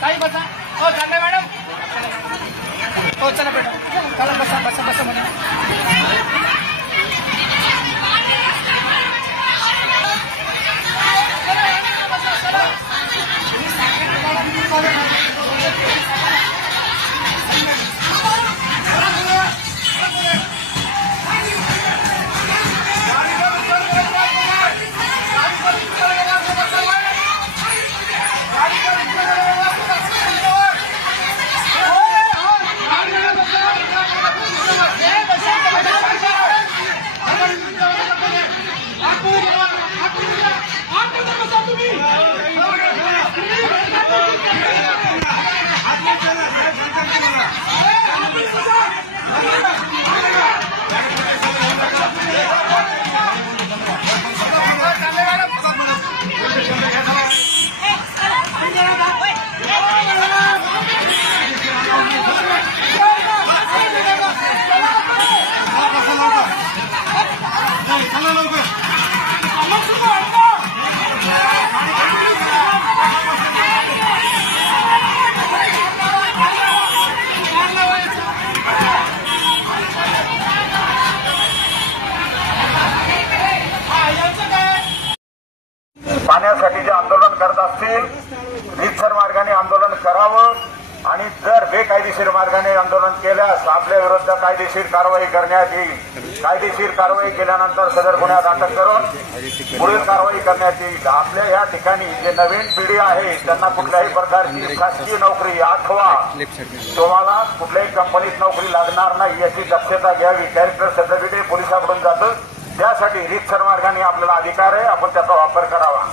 ताई बसा. हो चालले मॅडम. हो चला बेटा, चला बसा बसा बसा म्हणा. पाण्यासाठी जे आंदोलन करत असतील रीतसर मार्गाने आंदोलन करावं आणि जर बेकायदेशीर मार्गाने आंदोलन केल्यास आपल्या विरुद्ध कायदेशीर कारवाई करण्यात येईल. कायदेशीर कारवाई केल्यानंतर सदर गुन्ह्यात अटक करून पुढील कारवाई करण्यात येईल. आपल्या या ठिकाणी जे नवीन पिढी आहे त्यांना कुठल्याही प्रकारची शासकीय नोकरी अथवा तुम्हाला कुठल्याही कंपनीत नोकरी लागणार नाही याची दक्षता घ्यावी. कॅरेक्टर सर्टिफिकेट पोलिसांकडून जातं, त्यासाठी रीतसर मार्गाने आपल्याला अधिकार आहे, आपण त्याचा वापर करावा.